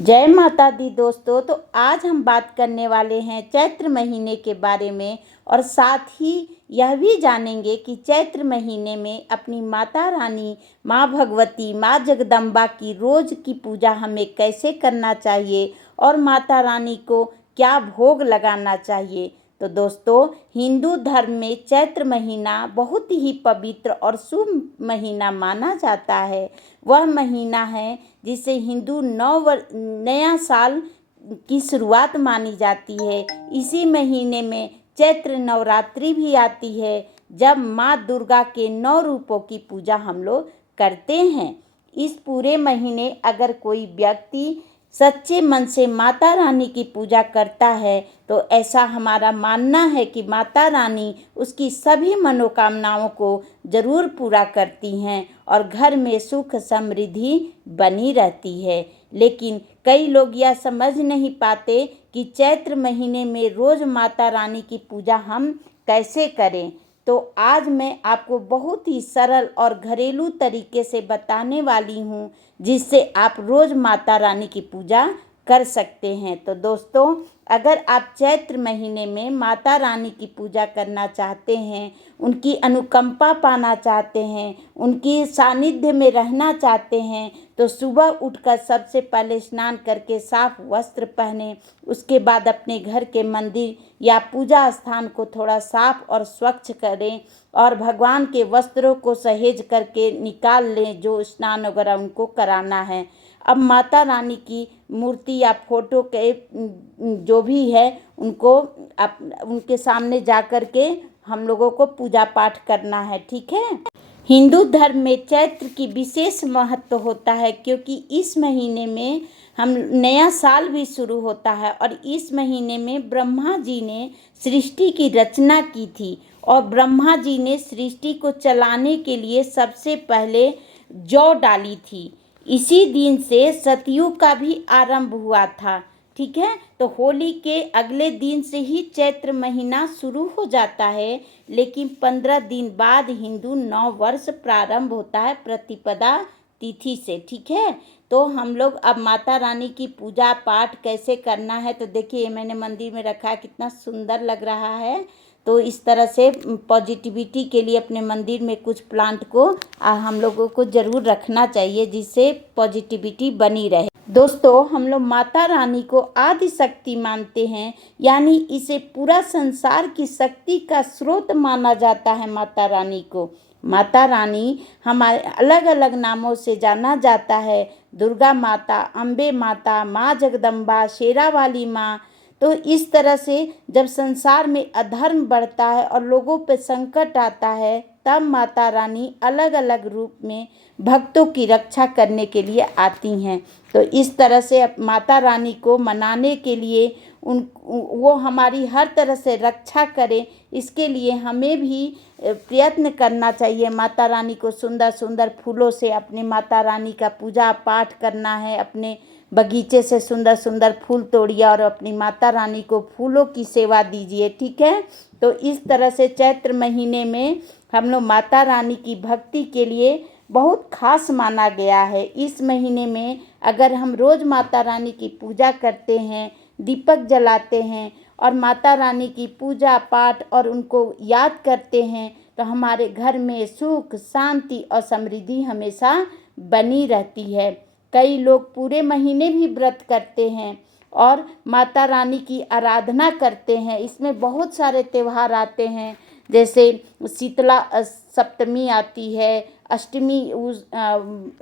जय माता दी दोस्तों। तो आज हम बात करने वाले हैं चैत्र महीने के बारे में और साथ ही यह भी जानेंगे कि चैत्र महीने में अपनी माता रानी माँ भगवती माँ जगदम्बा की रोज की पूजा हमें कैसे करना चाहिए और माता रानी को क्या भोग लगाना चाहिए। तो दोस्तों, हिंदू धर्म में चैत्र महीना बहुत ही पवित्र और शुभ महीना माना जाता है। वह महीना है जिसे हिंदू नया साल की शुरुआत मानी जाती है। इसी महीने में चैत्र नवरात्रि भी आती है, जब माँ दुर्गा के 9 रूपों की पूजा हम लोग करते हैं। इस पूरे महीने अगर कोई व्यक्ति सच्चे मन से माता रानी की पूजा करता है तो ऐसा हमारा मानना है कि माता रानी उसकी सभी मनोकामनाओं को जरूर पूरा करती हैं और घर में सुख समृद्धि बनी रहती है। लेकिन कई लोग यह समझ नहीं पाते कि चैत्र महीने में रोज माता रानी की पूजा हम कैसे करें। तो आज मैं आपको बहुत ही सरल और घरेलू तरीके से बताने वाली हूँ, जिससे आप रोज माता रानी की पूजा कर सकते हैं। तो दोस्तों, अगर आप चैत्र महीने में माता रानी की पूजा करना चाहते हैं, उनकी अनुकंपा पाना चाहते हैं, उनकी सानिध्य में रहना चाहते हैं, तो सुबह उठकर सबसे पहले स्नान करके साफ वस्त्र पहने। उसके बाद अपने घर के मंदिर या पूजा स्थान को थोड़ा साफ और स्वच्छ करें और भगवान के वस्त्रों को सहेज करके निकाल लें जो स्नान वगैरह उनको कराना है। अब माता रानी की मूर्ति या फोटो के जो भी है उनको उनके सामने जा कर के हम लोगों को पूजा पाठ करना है, ठीक है। हिंदू धर्म में चैत्र की विशेष महत्व होता है, क्योंकि इस महीने में हम नया साल भी शुरू होता है और इस महीने में ब्रह्मा जी ने सृष्टि की रचना की थी और ब्रह्मा जी ने सृष्टि को चलाने के लिए सबसे पहले जौ डाली थी। इसी दिन से सतयुग का भी आरंभ हुआ था, ठीक है। तो होली के अगले दिन से ही चैत्र महीना शुरू हो जाता है, लेकिन 15 दिन बाद हिंदू नव वर्ष प्रारंभ होता है प्रतिपदा तिथि से, ठीक है। तो हम लोग अब माता रानी की पूजा पाठ कैसे करना है, तो देखिए मैंने मंदिर में रखा है, कितना सुंदर लग रहा है। तो इस तरह से पॉजिटिविटी के लिए अपने मंदिर में कुछ प्लांट को हम लोगों को ज़रूर रखना चाहिए, जिससे पॉजिटिविटी बनी रहे। दोस्तों, हम लोग माता रानी को आदि शक्ति मानते हैं, यानी इसे पूरा संसार की शक्ति का स्रोत माना जाता है। माता रानी को माता रानी हमारे अलग अलग नामों से जाना जाता है। दुर्गा माता, अम्बे माता, माँ जगदम्बा, शेरा वाली माँ। तो इस तरह से जब संसार में अधर्म बढ़ता है और लोगों पे संकट आता है, तब माता रानी अलग अलग रूप में भक्तों की रक्षा करने के लिए आती हैं। तो इस तरह से माता रानी को मनाने के लिए वो हमारी हर तरह से रक्षा करें, इसके लिए हमें भी प्रयत्न करना चाहिए। माता रानी को सुंदर सुंदर फूलों से अपने माता रानी का पूजा पाठ करना है। अपने बगीचे से सुंदर सुंदर फूल तोड़िए और अपनी माता रानी को फूलों की सेवा दीजिए, ठीक है। तो इस तरह से चैत्र महीने में हम लोग माता रानी की भक्ति के लिए बहुत खास माना गया है। इस महीने में अगर हम रोज़ माता रानी की पूजा करते हैं, दीपक जलाते हैं और माता रानी की पूजा पाठ और उनको याद करते हैं, तो हमारे घर में सुख शांति और समृद्धि हमेशा बनी रहती है। कई लोग पूरे महीने भी व्रत करते हैं और माता रानी की आराधना करते हैं। इसमें बहुत सारे त्यौहार आते हैं, जैसे शीतला सप्तमी आती है, अष्टमी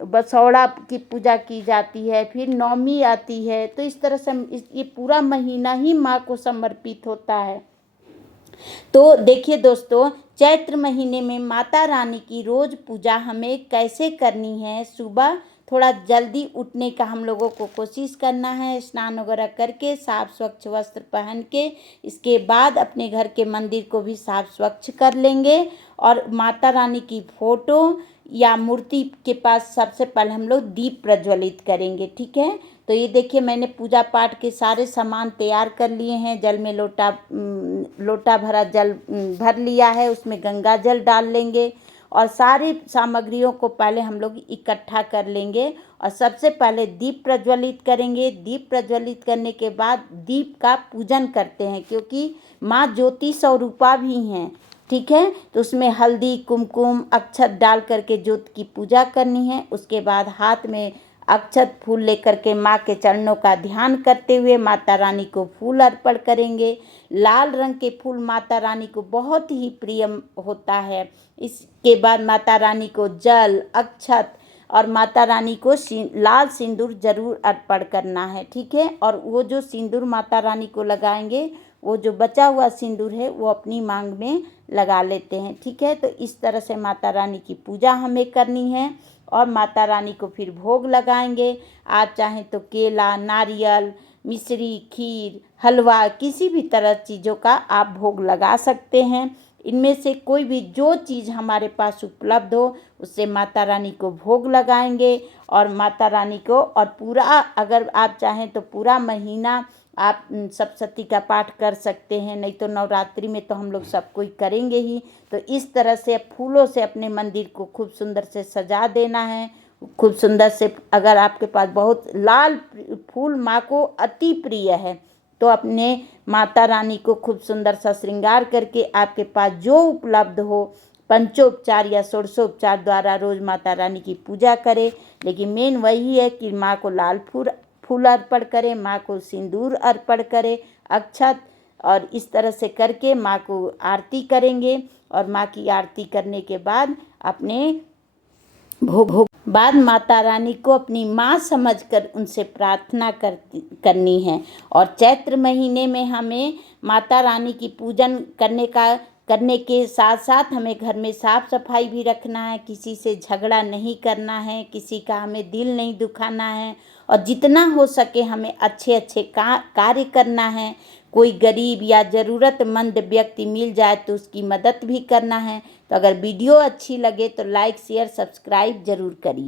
बसौड़ा की पूजा की जाती है, फिर नवमी आती है। तो इस तरह से ये पूरा महीना ही माँ को समर्पित होता है। तो देखिए दोस्तों, चैत्र महीने में माता रानी की रोज पूजा हमें कैसे करनी है। सुबह थोड़ा जल्दी उठने का हम लोगों को कोशिश करना है, स्नान वगैरह करके साफ स्वच्छ वस्त्र पहन के। इसके बाद अपने घर के मंदिर को भी साफ स्वच्छ कर लेंगे और माता रानी की फोटो या मूर्ति के पास सबसे पहले हम लोग दीप प्रज्वलित करेंगे, ठीक है। तो ये देखिए मैंने पूजा पाठ के सारे सामान तैयार कर लिए हैं। जल में लोटा भरा जल भर लिया है, उसमें गंगा जल डाल लेंगे और सारी सामग्रियों को पहले हम लोग इकट्ठा कर लेंगे और सबसे पहले दीप प्रज्वलित करेंगे। दीप प्रज्वलित करने के बाद दीप का पूजन करते हैं, क्योंकि माँ ज्योति स्वरूपा भी हैं, ठीक है। तो उसमें हल्दी, कुमकुम, अक्षत डाल करके ज्योति की पूजा करनी है। उसके बाद हाथ में अक्षत फूल लेकर के माँ के चरणों का ध्यान करते हुए माता रानी को फूल अर्पण करेंगे। लाल रंग के फूल माता रानी को बहुत ही प्रिय होता है। इसके बाद माता रानी को जल, अक्षत और माता रानी को लाल सिंदूर जरूर अर्पण करना है, ठीक है। और वो जो सिंदूर माता रानी को लगाएंगे, वो जो बचा हुआ सिंदूर है वो अपनी मांग में लगा लेते हैं, ठीक है। तो इस तरह से माता रानी की पूजा हमें करनी है और माता रानी को फिर भोग लगाएंगे। आप चाहें तो केला, नारियल, मिश्री, खीर, हलवा, किसी भी तरह चीज़ों का आप भोग लगा सकते हैं। इनमें से कोई भी जो चीज़ हमारे पास उपलब्ध हो उससे माता रानी को भोग लगाएंगे और माता रानी को, और पूरा अगर आप चाहें तो पूरा महीना आप सप्तशती का पाठ कर सकते हैं, नहीं तो नवरात्रि में तो हम लोग सब कोई करेंगे ही। तो इस तरह से फूलों से अपने मंदिर को खूब सुंदर से सजा देना है। खूब सुंदर से, अगर आपके पास बहुत लाल फूल माँ को अति प्रिय है तो अपने माता रानी को खूब सुंदर सा श्रृंगार करके आपके पास जो उपलब्ध हो पंचोपचार या षोडशोपचार द्वारा रोज माता रानी की पूजा करें। लेकिन मेन वही है कि माँ को लाल फूल अर्पण करें, माँ को सिंदूर अर्पण करें, अक्षत, और इस तरह से करके माँ को आरती करेंगे। और माँ की आरती करने के बाद अपने भोग बाद माता रानी को अपनी माँ समझकर उनसे प्रार्थना करनी है। और चैत्र महीने में हमें माता रानी की पूजन करने के साथ साथ हमें घर में साफ सफाई भी रखना है, किसी से झगड़ा नहीं करना है, किसी का हमें दिल नहीं दुखाना है और जितना हो सके हमें अच्छे अच्छे कार्य करना है। कोई गरीब या ज़रूरतमंद व्यक्ति मिल जाए तो उसकी मदद भी करना है। तो अगर वीडियो अच्छी लगे तो लाइक, शेयर, सब्सक्राइब ज़रूर करिए।